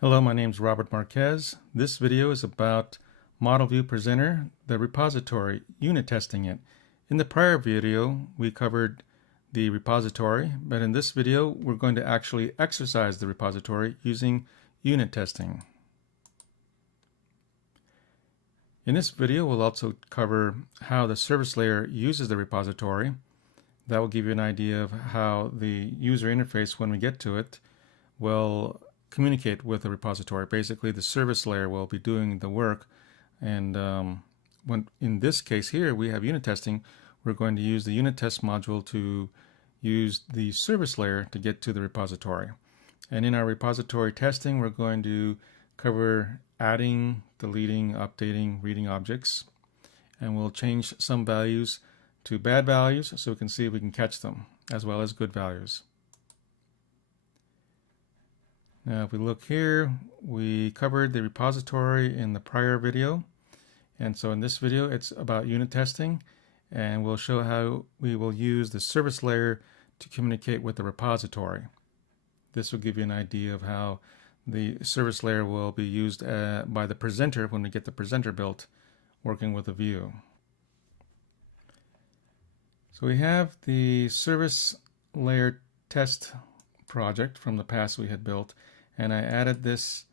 Hello, my name is Robert Marquez. This video is about Model View Presenter, the repository, unit testing it. In the prior video, we covered the repository, but in this video, we're going to actually exercise the repository using unit testing. In this video, we'll also cover how the service layer uses the repository. That will give you an idea of how the user interface, when we get to it, will communicate with the repository. Basically, the service layer will be doing the work, and when in this case here we have unit testing, we're going to use the unit test module to use the service layer to get to the repository. And in our repository testing, we're going to cover adding, deleting, updating, reading objects, and we'll change some values to bad values so we can see if we can catch them, as well as good values. Now if we look here, we covered the repository in the prior video, and so in this video it's about unit testing, and we'll show how we will use the service layer to communicate with the repository. This will give you an idea of how the service layer will be used by the presenter when we get the presenter built working with a view. So we have the service layer test project from the past we had built, and I added this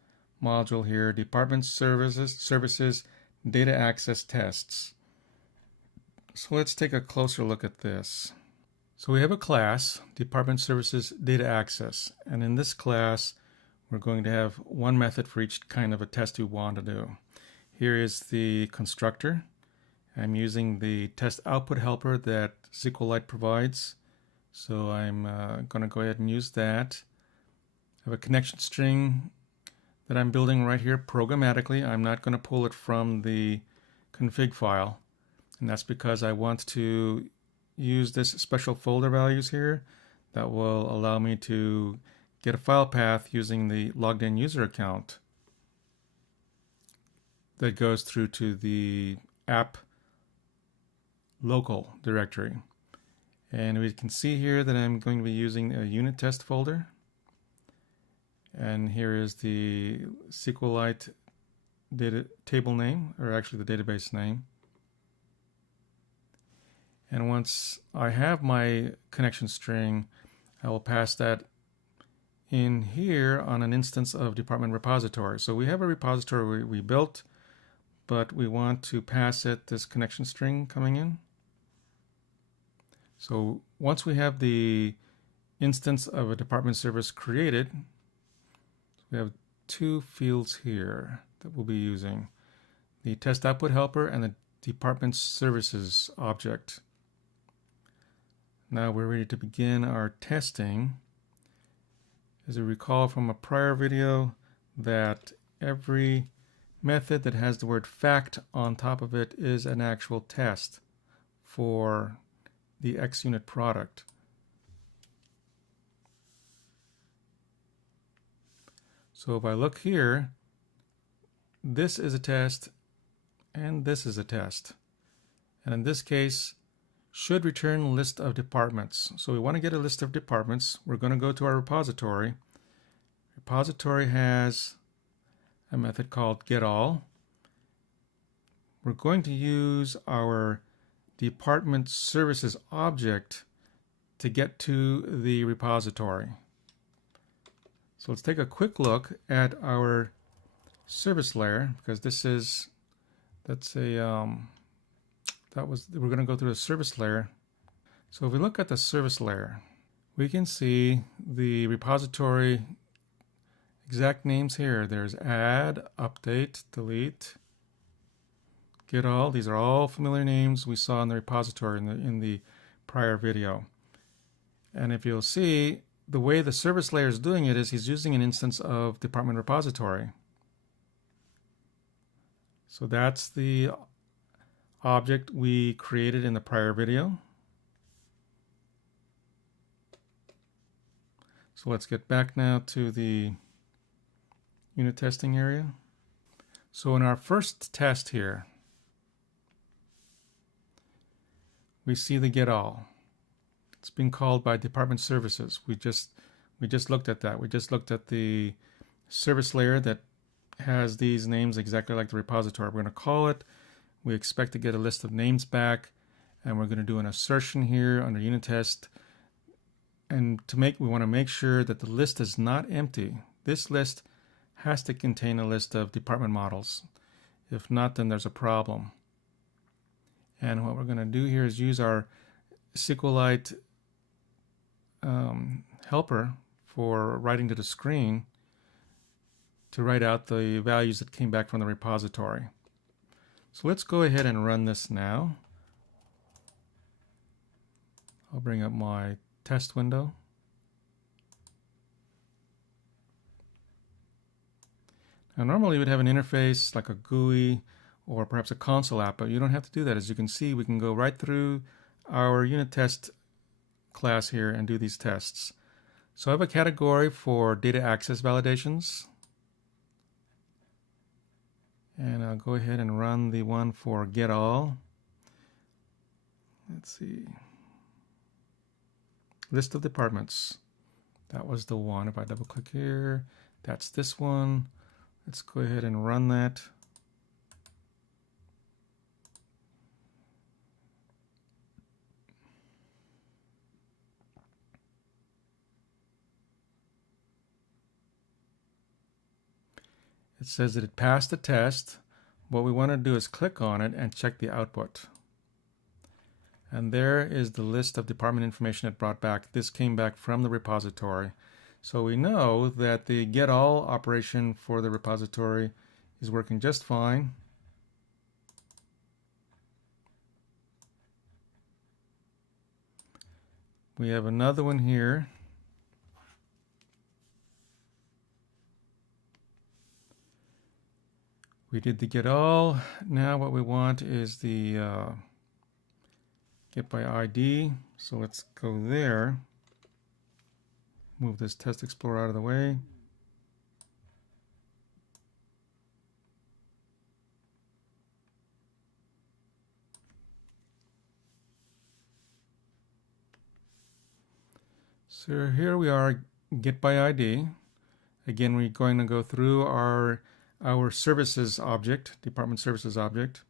module here, Department Services Data Access Tests. So let's take a closer look at this. So we have a class, Department Services Data Access, and in this class we're going to have one method for each kind of a test we want to do. Here is the constructor. I'm using the test output helper that SQLite provides, so I'm going to go ahead and use that. I have a connection string that I'm building right here programmatically. I'm not going to pull it from the config file, and that's because I want to use this special folder values here that will allow me to get a file path using the logged in user account that goes through to the app local directory. And we can see here that I'm going to be using a unit test folder. And here is the SQLite data table name, or actually the database name. And once I have my connection string, I will pass that in here on an instance of department repository. So we have a repository we built, but we want to pass it this connection string coming in. So once we have the instance of a department service created, we have two fields here that we'll be using, the test output helper and the department services object. Now we're ready to begin our testing. As you recall from a prior video, that every method that has the word fact on top of it is an actual test for the xUnit product. So if I look here, this is a test and this is a test. And in this case, should return list of departments. So we want to get a list of departments. We're going to go to our repository. Repository has a method called getAll. We're going to use our department services object to get to the repository. So let's take a quick look at our service layer, because we're going to go through a service layer. So if we look at the service layer, we can see the repository exact names here. There's add, update, delete, getAll. These are all familiar names we saw in the repository in the prior video. And if you'll see, the way the service layer is doing it is he's using an instance of department repository. So that's the object we created in the prior video. So let's get back now to the unit testing area. So in our first test here, we see the getAll. It's being called by department services. We just looked at that. We just looked at the service layer that has these names exactly like the repository. We're going to call it. We expect to get a list of names back, and we're going to do an assertion here under unit test. And we want to make sure that the list is not empty. This list has to contain a list of department models. If not, then there's a problem. And what we're going to do here is use our SQLite helper for writing to the screen to write out the values that came back from the repository. So let's go ahead and run this now. I'll bring up my test window. Now normally we'd have an interface like a GUI or perhaps a console app, but you don't have to do that. As you can see, we can go right through our unit test class here and do these tests. So I have a category for data access validations. And I'll go ahead and run the one for get all. Let's see. List of departments. That was the one. If I double click here, that's this one. Let's go ahead and run that. It says that it passed the test. What we want to do is click on it and check the output. And there is the list of department information it brought back. This came back from the repository. So we know that the get all operation for the repository is working just fine. We have another one here. We did the get all. Now what we want is the get by ID. So let's go there. Move this Test Explorer out of the way. So here we are, get by ID. Again, we're going to go through our services object, department services object,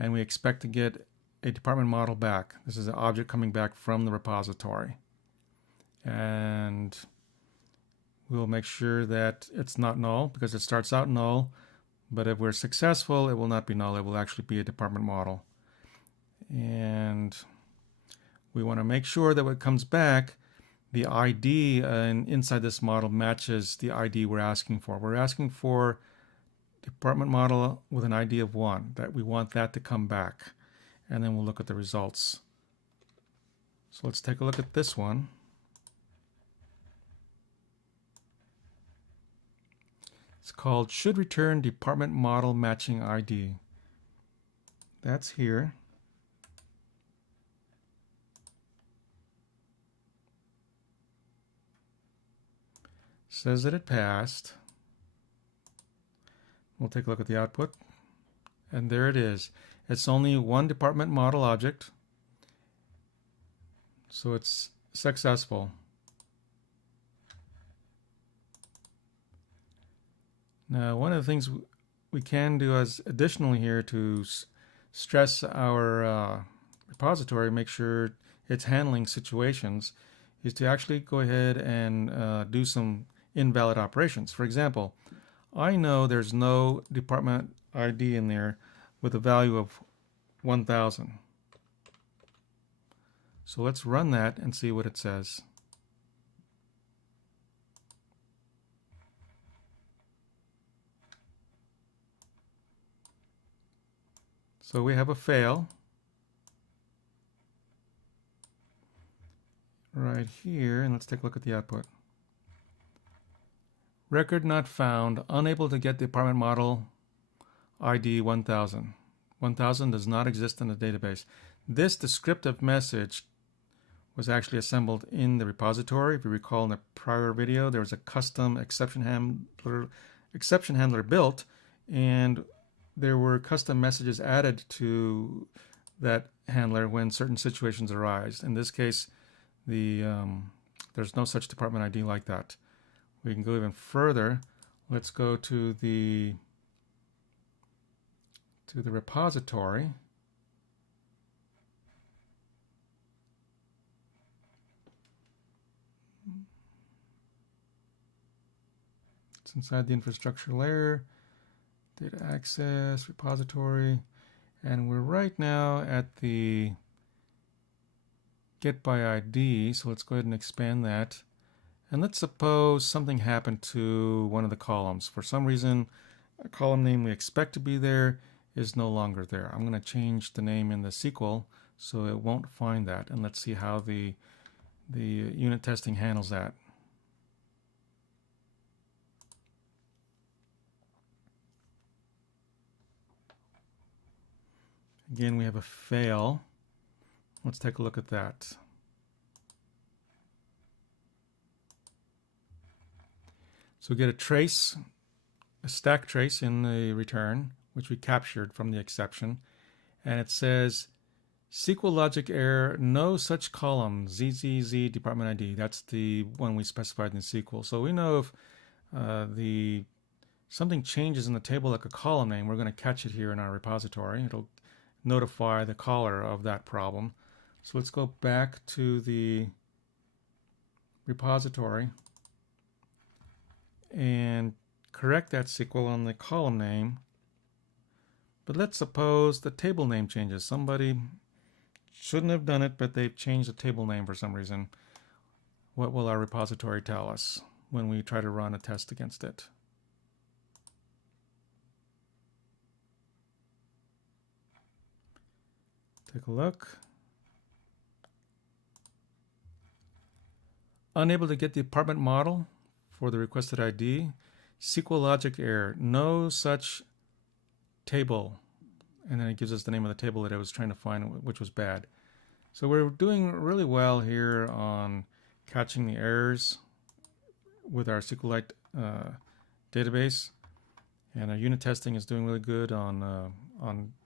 and we expect to get a department model back. This is an object coming back from the repository. And we'll make sure that it's not null because it starts out null, but if we're successful, it will not be null. It will actually be a department model. And we want to make sure that when it comes back, the ID inside this model matches the ID we're asking for. We're asking for department model with an ID of 1, that we want that to come back. And then we'll look at the results. So let's take a look at this one. It's called should return department model matching ID. That's here. Says that it passed. We'll take a look at the output. And there it is. It's only one department model object. So it's successful. Now, one of the things we can do as additionally here to stress our repository, make sure it's handling situations, is to actually go ahead and do some invalid operations. For example, I know there's no department ID in there with a value of 1000. So let's run that and see what it says. So we have a fail right here, and let's take a look at the output. Record not found, unable to get department model ID 1000. 1000 does not exist in the database. This descriptive message was actually assembled in the repository. If you recall in the prior video, there was a custom exception handler built, and there were custom messages added to that handler when certain situations arise. In this case, there's no such department ID like that. We can go even further. Let's go to the repository. It's inside the infrastructure layer, data access, repository, and we're right now at the get by ID, so let's go ahead and expand that. And let's suppose something happened to one of the columns. For some reason, a column name we expect to be there is no longer there. I'm going to change the name in the SQL so it won't find that. And let's see how the unit testing handles that. Again, we have a fail. Let's take a look at that. So we get a trace, a stack trace in the return, which we captured from the exception. And it says, SQL logic error, no such column, ZZZ department ID. That's the one we specified in the SQL. So we know if something changes in the table like a column name, we're going to catch it here in our repository. It'll notify the caller of that problem. So let's go back to the repository and correct that SQL on the column name. But let's suppose the table name changes. Somebody shouldn't have done it, but they've changed the table name for some reason. What will our repository tell us when we try to run a test against it? Take a look. Unable to get the department model for the requested ID. SQL logic error, no such table. And then it gives us the name of the table that I was trying to find, which was bad. So we're doing really well here on catching the errors with our SQLite database. And our unit testing is doing really good on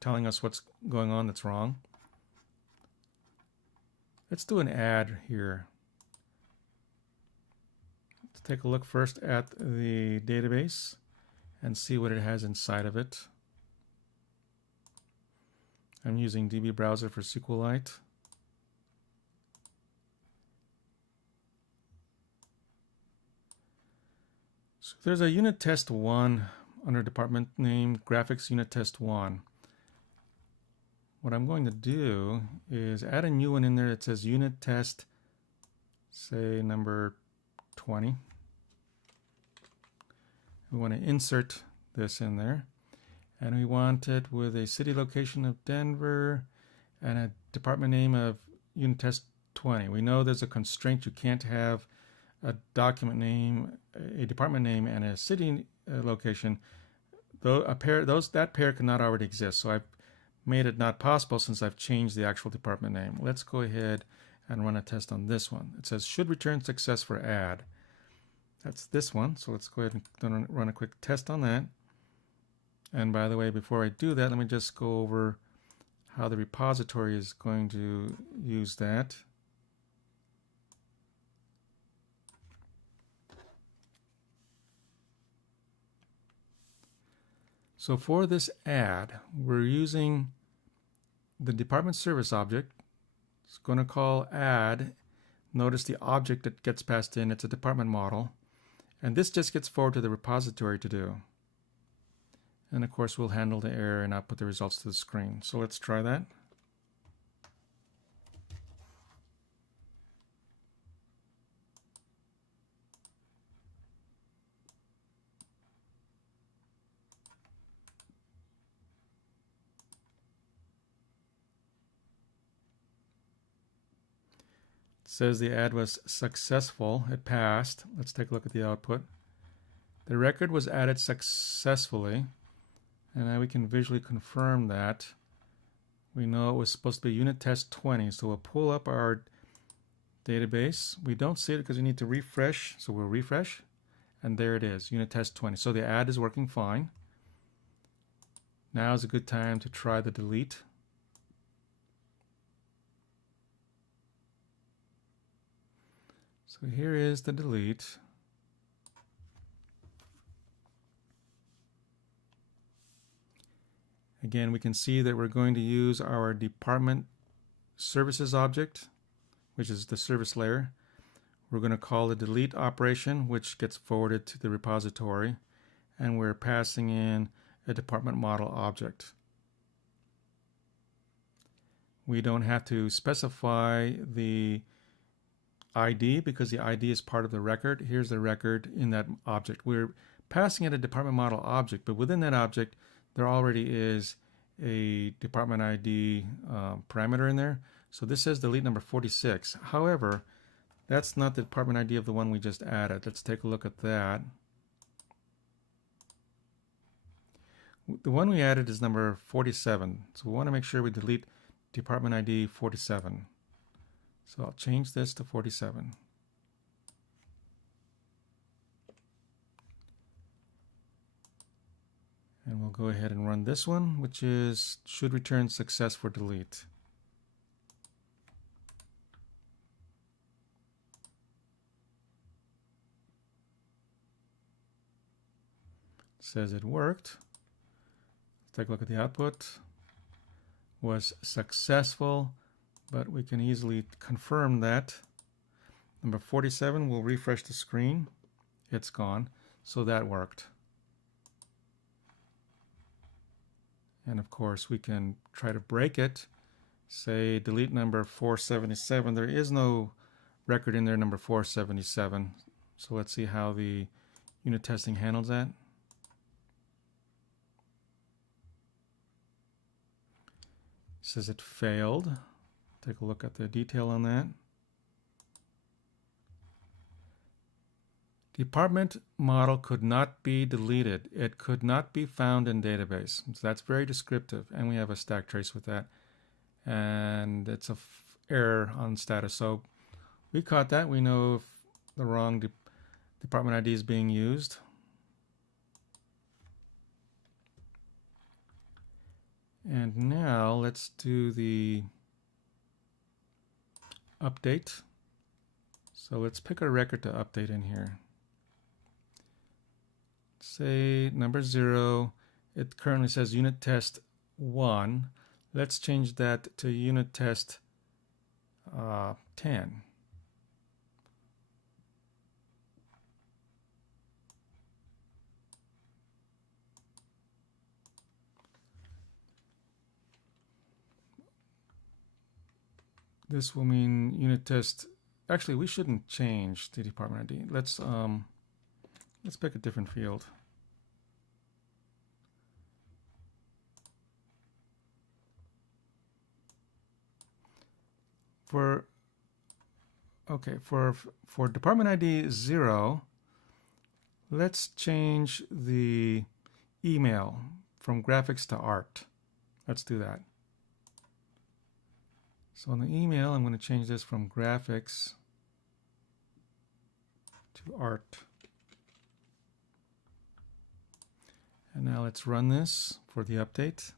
telling us what's going on that's wrong. Let's do an add here. Let's take a look first at the database and see what it has inside of it. I'm using DB Browser for SQLite. So there's a unit test 1 under department name, graphics unit test 1. What I'm going to do is add a new one in there that says unit test, say number 20. We want to insert this in there. And we want it with a city location of Denver and a department name of unit test 20. We know there's a constraint. You can't have a document name, a department name, and a city location. Though that pair cannot already exist. So I've made it not possible since I've changed the actual department name. Let's go ahead and run a test on this one. It says should return success for add. That's this one. So let's go ahead and run a quick test on that. And by the way, before I do that, let me just go over how the repository is going to use that. So for this add, we're using the department service object. It's going to call add. Notice the object that gets passed in, it's a department model. And this just gets forwarded to the repository to do. And of course, we'll handle the error and output the results to the screen. So let's try that. It says the add was successful. It passed. Let's take a look at the output. The record was added successfully. And now we can visually confirm that. We know it was supposed to be unit test 20. So we'll pull up our database. We don't see it because we need to refresh. So we'll refresh. And there it is, unit test 20. So the add is working fine. Now is a good time to try the delete. So here is the delete. Again, we can see that we're going to use our department services object, which is the service layer. We're going to call the delete operation, which gets forwarded to the repository, and we're passing in a department model object. We don't have to specify the ID because the ID is part of the record. Here's the record in that object. We're passing it a department model object, but within that object there already is a department ID parameter in there. So this says delete number 46. However, that's not the department ID of the one we just added. Let's take a look at that. The one we added is number 47. So we want to make sure we delete department ID 47. So I'll change this to 47. And we'll go ahead and run this one, which should return success for delete. It says it worked. Let's take a look at the output. Was successful, but we can easily confirm that. Number 47, we'll refresh the screen. It's gone. So that worked. And of course, we can try to break it. Say delete number 477. There is no record in there, number 477. So let's see how the unit testing handles that. It says it failed. Take a look at the detail on that. Department model could not be deleted. It could not be found in database. So that's very descriptive, and we have a stack trace with that. And it's a error on status. So we caught that. We know if the wrong department ID is being used. And now let's do the update. So let's pick a record to update in here. Say number 0. It currently says unit test 1. Let's change that to unit test 10. This will mean unit test. Actually, we shouldn't change the department ID. Let's pick a different field. For department ID 0, let's change the email from graphics to art. Let's do that. So on the email, I'm going to change this from graphics to art. And now let's run this for the update.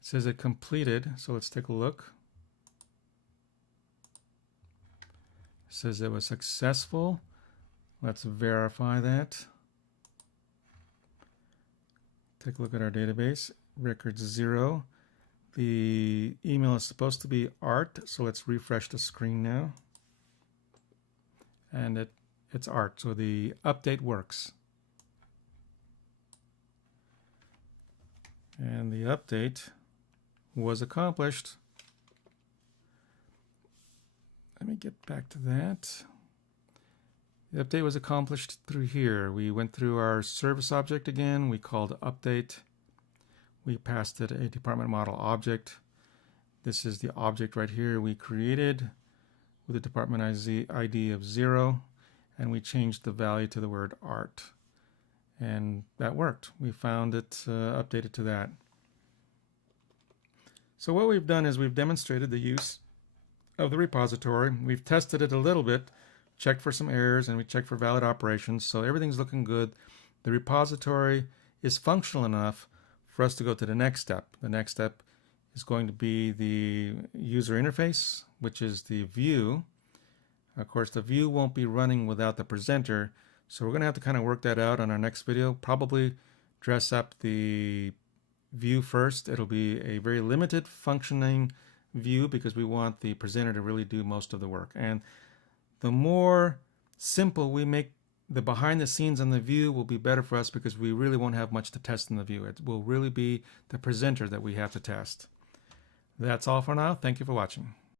It says it completed, so let's take a look. It says it was successful. Let's verify that. Take a look at our database. Record 0. The email is supposed to be art, so let's refresh the screen now. And it's art, so the update works. And the update was accomplished. Let me get back to that. The update was accomplished through here. We went through our service object again. We called update. We passed it a department model object. This is the object right here we created with a department ID of 0, and we changed the value to the word art. And that worked. We found it updated to that. So what we've done is we've demonstrated the use of the repository. We've tested it a little bit, checked for some errors, and we checked for valid operations. So everything's looking good. The repository is functional enough for us to go to the next step. The next step is going to be the user interface, which is the view. Of course, the view won't be running without the presenter, so we're going to have to kind of work that out on our next video. Probably dress up the view first. It'll be a very limited functioning view because we want the presenter to really do most of the work. And the more simple we make the behind the scenes on the view will be better for us because we really won't have much to test in the view. It will really be the presenter that we have to test. That's all for now. Thank you for watching.